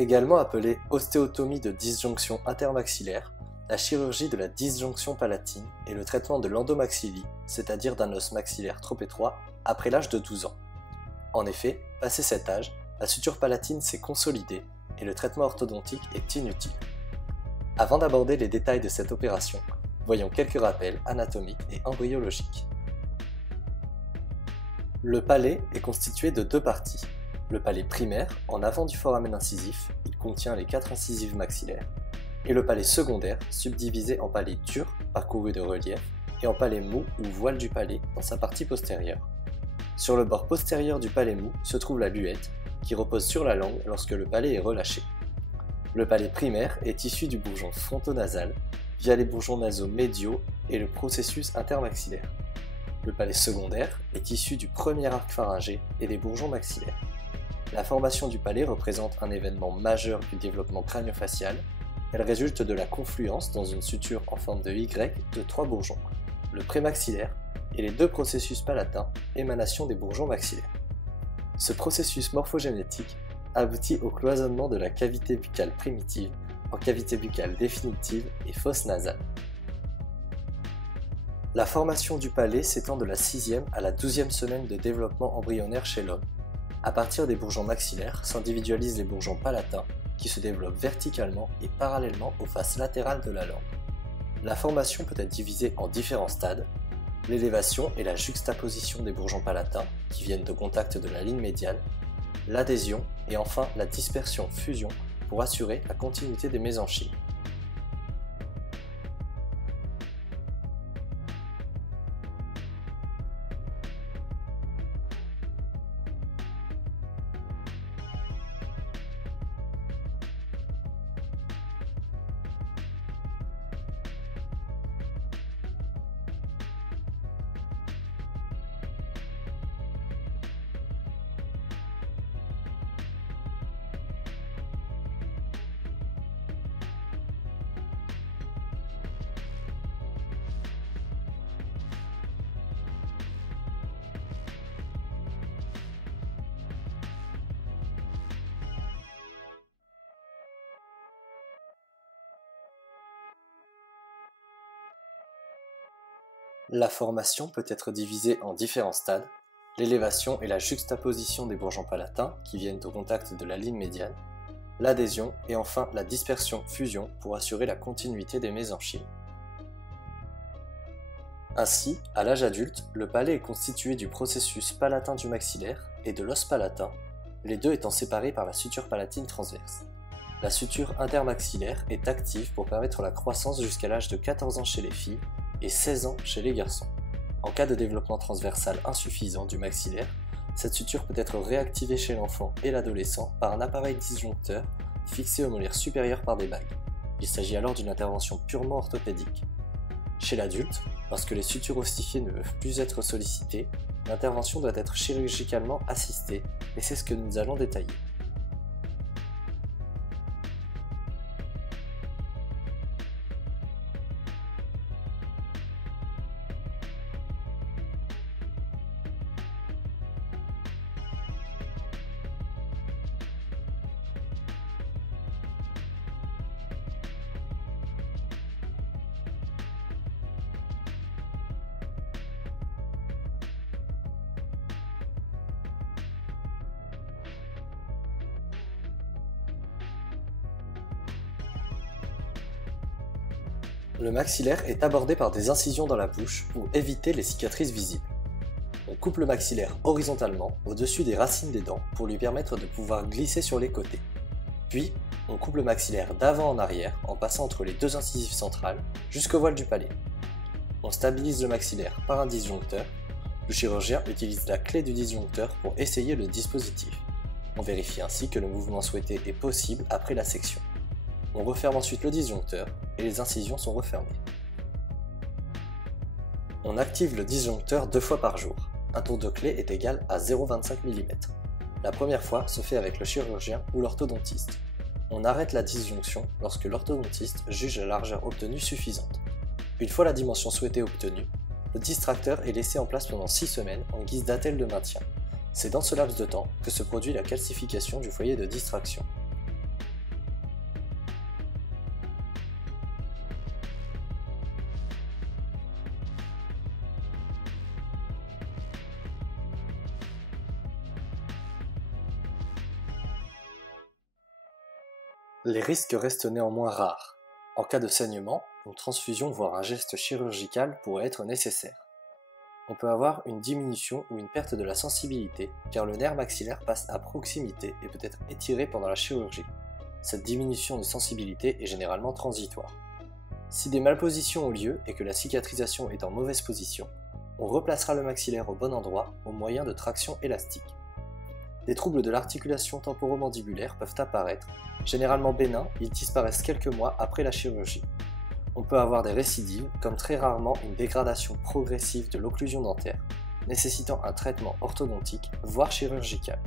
Également appelée ostéotomie de disjonction intermaxillaire, la chirurgie de la disjonction palatine est le traitement de l'endomaxillie, c'est-à-dire d'un os maxillaire trop étroit, après l'âge de 12 ans. En effet, passé cet âge, la suture palatine s'est consolidée et le traitement orthodontique est inutile. Avant d'aborder les détails de cette opération, voyons quelques rappels anatomiques et embryologiques. Le palais est constitué de deux parties. Le palais primaire, en avant du foramen incisif, il contient les 4 incisives maxillaires, et le palais secondaire, subdivisé en palais dur, parcouru de relief, et en palais mou ou voile du palais dans sa partie postérieure. Sur le bord postérieur du palais mou se trouve la luette, qui repose sur la langue lorsque le palais est relâché. Le palais primaire est issu du bourgeon frontonasal, via les bourgeons nasaux médiaux et le processus intermaxillaire. Le palais secondaire est issu du premier arc pharyngé et des bourgeons maxillaires. La formation du palais représente un événement majeur du développement crânio-facial. Elle résulte de la confluence dans une suture en forme de Y de 3 bourgeons, le prémaxillaire et les 2 processus palatins, émanation des bourgeons maxillaires. Ce processus morphogénétique aboutit au cloisonnement de la cavité buccale primitive en cavité buccale définitive et fosse nasale. La formation du palais s'étend de la 6e à la 12e semaine de développement embryonnaire chez l'homme. À partir des bourgeons maxillaires s'individualisent les bourgeons palatins qui se développent verticalement et parallèlement aux faces latérales de la langue. La formation peut être divisée en différents stades, l'élévation et la juxtaposition des bourgeons palatins qui viennent au contact de la ligne médiane, l'adhésion et enfin la dispersion-fusion pour assurer la continuité des mésenchymes. La formation peut être divisée en différents stades, l'élévation et la juxtaposition des bourgeons palatins qui viennent au contact de la ligne médiane, l'adhésion et enfin la dispersion-fusion pour assurer la continuité des mésenchymes. Ainsi, à l'âge adulte, le palais est constitué du processus palatin du maxillaire et de l'os palatin, les deux étant séparés par la suture palatine transverse. La suture intermaxillaire est active pour permettre la croissance jusqu'à l'âge de 14 ans chez les filles et 16 ans chez les garçons. En cas de développement transversal insuffisant du maxillaire, cette suture peut être réactivée chez l'enfant et l'adolescent par un appareil disjoncteur fixé au molaire supérieur par des bagues. Il s'agit alors d'une intervention purement orthopédique. Chez l'adulte, lorsque les sutures ossifiées ne peuvent plus être sollicitées, l'intervention doit être chirurgicalement assistée et c'est ce que nous allons détailler. Le maxillaire est abordé par des incisions dans la bouche pour éviter les cicatrices visibles. On coupe le maxillaire horizontalement au-dessus des racines des dents pour lui permettre de pouvoir glisser sur les côtés. Puis, on coupe le maxillaire d'avant en arrière en passant entre les 2 incisives centrales jusqu'au voile du palais. On stabilise le maxillaire par un disjoncteur. Le chirurgien utilise la clé du disjoncteur pour essayer le dispositif. On vérifie ainsi que le mouvement souhaité est possible après la section. On referme ensuite le disjoncteur et les incisions sont refermées. On active le disjoncteur 2 fois par jour. Un tour de clé est égal à 0,25 mm. La première fois se fait avec le chirurgien ou l'orthodontiste. On arrête la disjonction lorsque l'orthodontiste juge la largeur obtenue suffisante. Une fois la dimension souhaitée obtenue, le distracteur est laissé en place pendant 6 semaines en guise d'attelle de maintien. C'est dans ce laps de temps que se produit la calcification du foyer de distraction. Les risques restent néanmoins rares. En cas de saignement, une transfusion voire un geste chirurgical pourrait être nécessaire. On peut avoir une diminution ou une perte de la sensibilité car le nerf maxillaire passe à proximité et peut être étiré pendant la chirurgie. Cette diminution de sensibilité est généralement transitoire. Si des malpositions ont lieu et que la cicatrisation est en mauvaise position, on replacera le maxillaire au bon endroit au moyen de traction élastique. Des troubles de l'articulation temporomandibulaire peuvent apparaître. Généralement bénins, ils disparaissent quelques mois après la chirurgie. On peut avoir des récidives, comme très rarement une dégradation progressive de l'occlusion dentaire, nécessitant un traitement orthodontique, voire chirurgical.